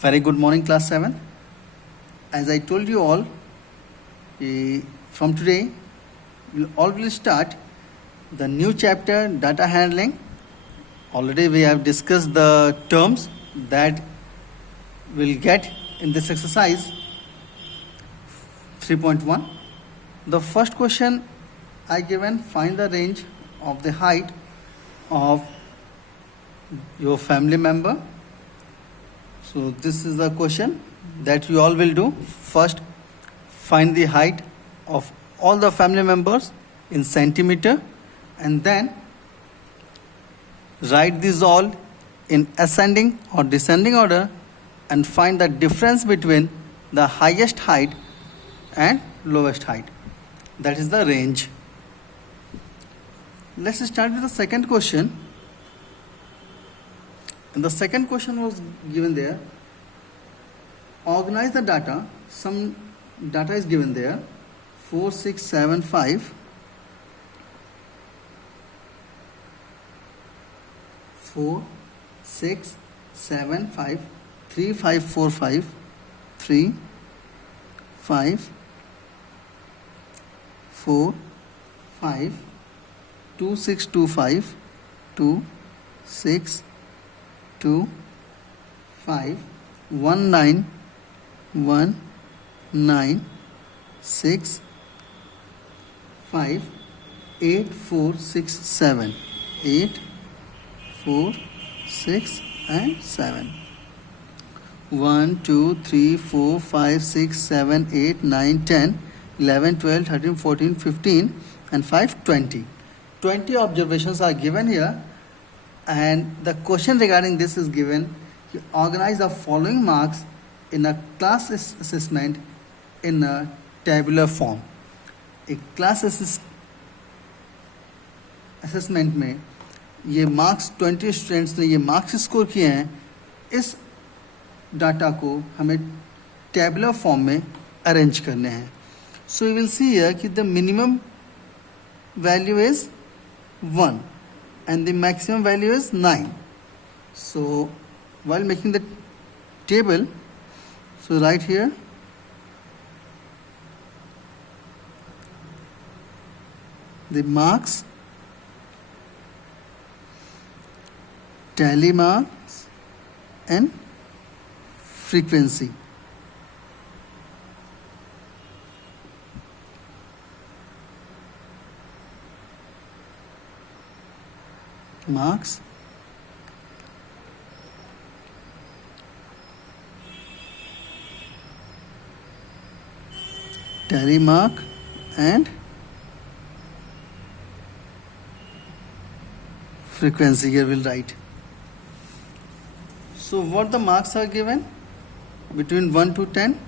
Very good morning, class 7. As I told you all, from today, we all will start the new chapter, data handling. Already we have discussed the terms that we'll get in this exercise 3.1. The first question I given, find the range of the height of your family member. So this is the question that you all will do. First, find the height of all the family members in centimeter, and then write these all in ascending or descending order and find the difference between the highest height and lowest height. That is the range. Let's start with the second question. And the second question was given there. Organize the data. Some data is given there. 4, 6, 7, 5. 4, 6, 7, 5. 3, 5, 4, 5. 3, 5, 4, 5. 2, 6, 2, 5. 2, 6, 2, 5, 1, 9, 1, 9, 6, 5, 8, 4, 6, 7, 8, 4, 6 and 7. 1, 2, 3, 4, 5, 6, 7, 8, 9, 10, 11, 12, 13, 14, 15 and 5, 20. 20 observations are given here. And the question regarding this is given, you organize the following marks in a class assessment in a tabular form. एक class assessment में ये marks 20 students ने ये marks score किए हैं, इस data को हमें टेबुलर फॉर्म में अरेंज करने हैं. So you will see here कि the minimum value is 1 and the maximum value is 9. So while making the table, so right here the marks, tally marks and frequency. Marks, tally mark and frequency here we'll write. So what the marks are given between 1 to 10.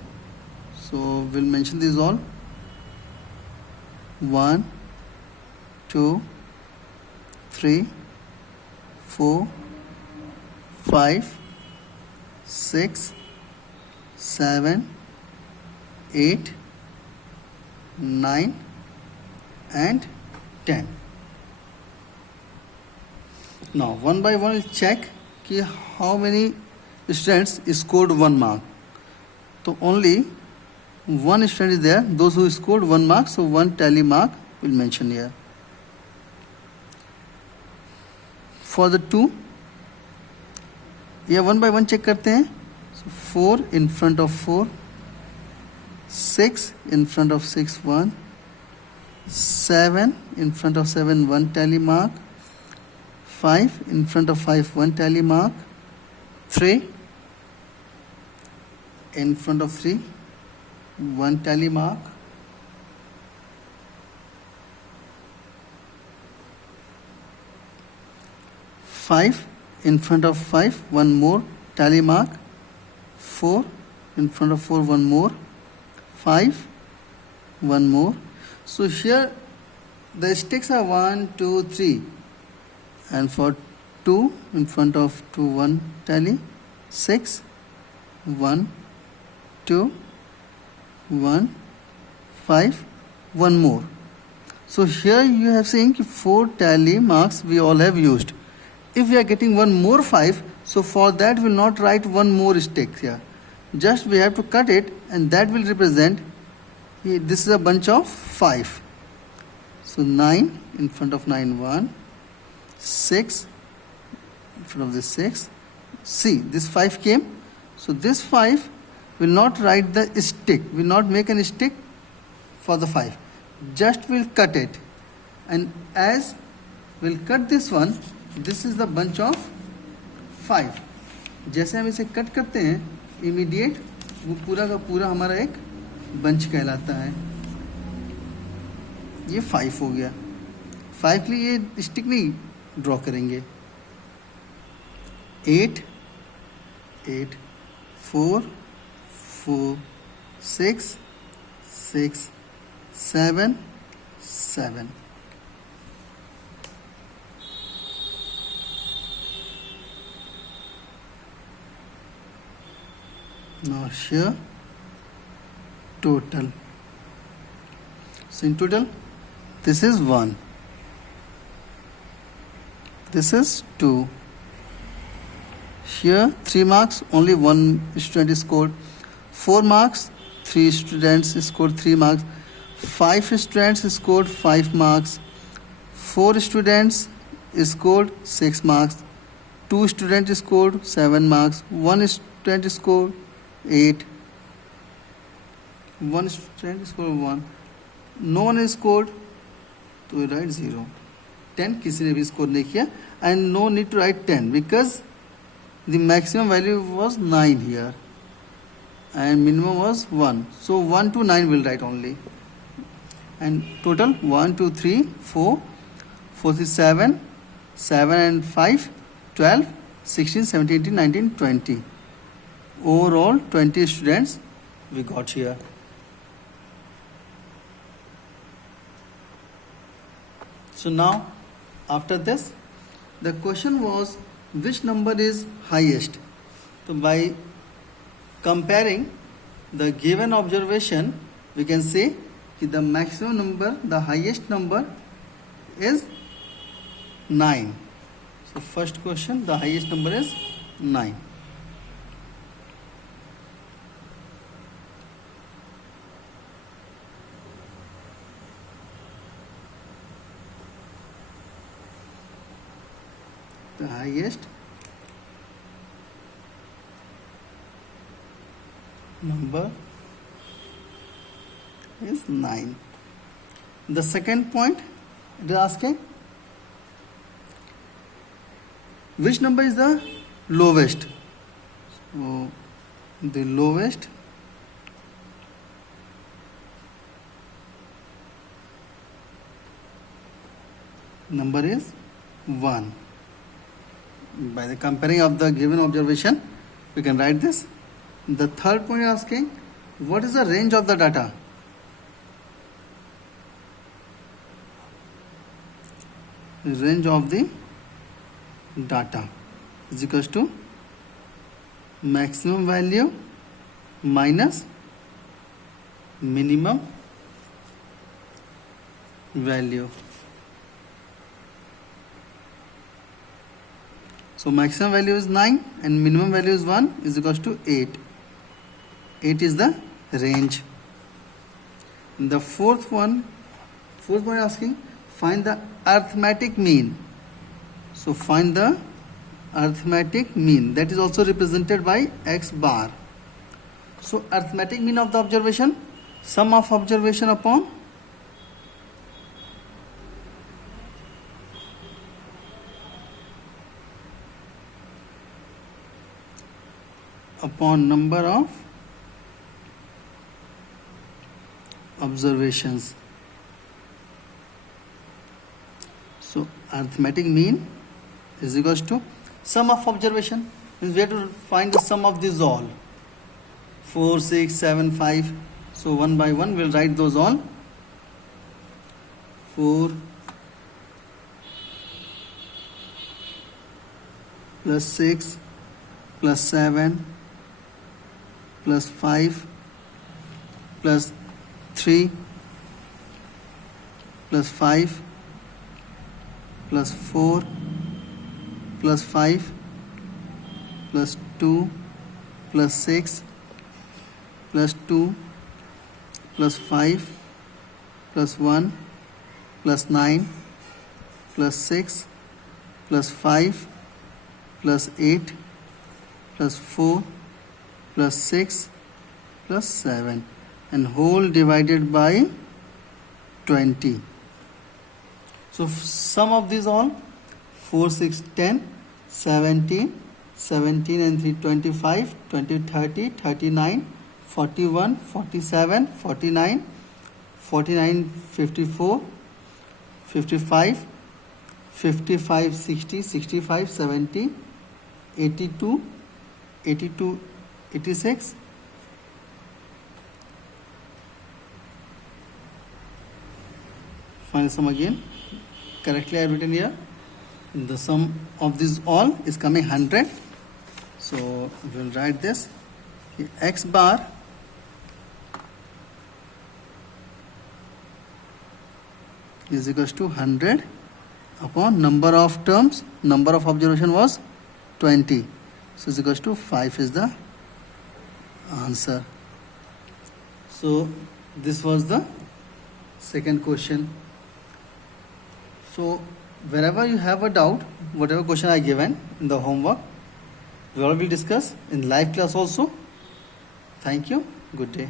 So we'll mention these all. 1, 2, 3, 4, 5, 6, 7, 8, 9 and 10. Now one by one we'll check कि how many students scored 1 mark. So only one student is there, those who scored 1 mark, so 1 tally mark we'll mention here. For the 2, ये 1 by 1 check करते हैं. So 4 in front of 4, 6 in front of 6, 1, 7 in front of 7, 1 tally mark, 5 in front of 5, 1 tally mark, 3 in front of 3, 1 tally mark, 5 in front of 5, 1 more tally mark, 4 in front of 4, 1 more, 5, 1 more. So here the sticks are 1, 2, 3, and for 2 in front of 2, 1 tally, 6, 1, 2, 1, 5, 1 more. So here you have seen 4 tally marks we all have used. If we are getting 1 more 5, So for that we'll not write one more stick here. Just we have to cut it, and that will represent, this is a bunch of 5. So 9 in front of 9, 1, 6 in front of this 6. See, this 5 came. So this 5 will not write the stick, will not make an stick for the 5. Just we'll cut it, and as we'll cut this one, this is the bunch of 5. जैसे हम इसे cut करते हैं immediate, वो पूरा का पूरा हमारा एक बंच कहलाता है. ये 5 हो गया. 5 के लिए ये स्टिक नहीं ड्रॉ करेंगे. 8 8 4 4 6 6 7 7. Now here total. So in total, this is 1, this is 2. Here 3 marks, only 1 student scored. 4 marks, 3 students scored 3 marks. 5 students scored 5 marks. 4 students scored 6 marks. 2 students scored 7 marks. 1 student scored 8. 1 student scored 1. No one scored, तो we write 0. 10 किसी ने भी score नहीं किया, and no need to write 10 because the maximum value was 9 here and minimum was 1. So 1 to 9 will write only. And total 1 2 3 4 4 3 7 7 and 5 12 16 17 18 19 20. Overall 20 students we got here. So now after this the question was which number is highest. So by comparing the given observation we can say that the maximum number, the highest number is 9. So first question, the highest number is 9. The highest number is 9. The second point it is asking which number is the lowest. So the lowest number is 1. By the comparing of the given observation we can write this. The third point is asking what is the range of the data. Range of the data is equals to maximum value minus minimum value. So maximum value is 9 and minimum value is 1 is equals to 8. 8 is the range. And the fourth one asking find the arithmetic mean. So find the arithmetic mean, that is also represented by x bar. So arithmetic mean of the observation, sum of observation upon number of observations. So arithmetic mean is equals to sum of observation, means we have to find the sum of these all 4 6 7 5. So one by one we'll write those all. 4 plus 6 plus 7 plus 5 plus 3 plus 5 plus 4 plus 5 plus 2 plus 6 plus 2 plus 5 plus 1 plus 9 plus 6 plus 5 plus 8 plus 4 plus 6 plus 7, and whole divided by 20. So sum of these all: 4, 6, 10, 17, 17 and 3, 25, 20, 30, 39, 41, 47, 49, 49, 54, 55, 55, 60, 65, 70, 82, 82, 86, final sum again. Correctly I have written here. The sum of these all is coming 100. So we will write this. X bar is equals to 100 upon number of terms. Number of observation was 20. So is equals to 5 is the answer. So this was the second question. So wherever you have a doubt, whatever question I given in the homework, we all will discuss in live class also. Thank you. Good day.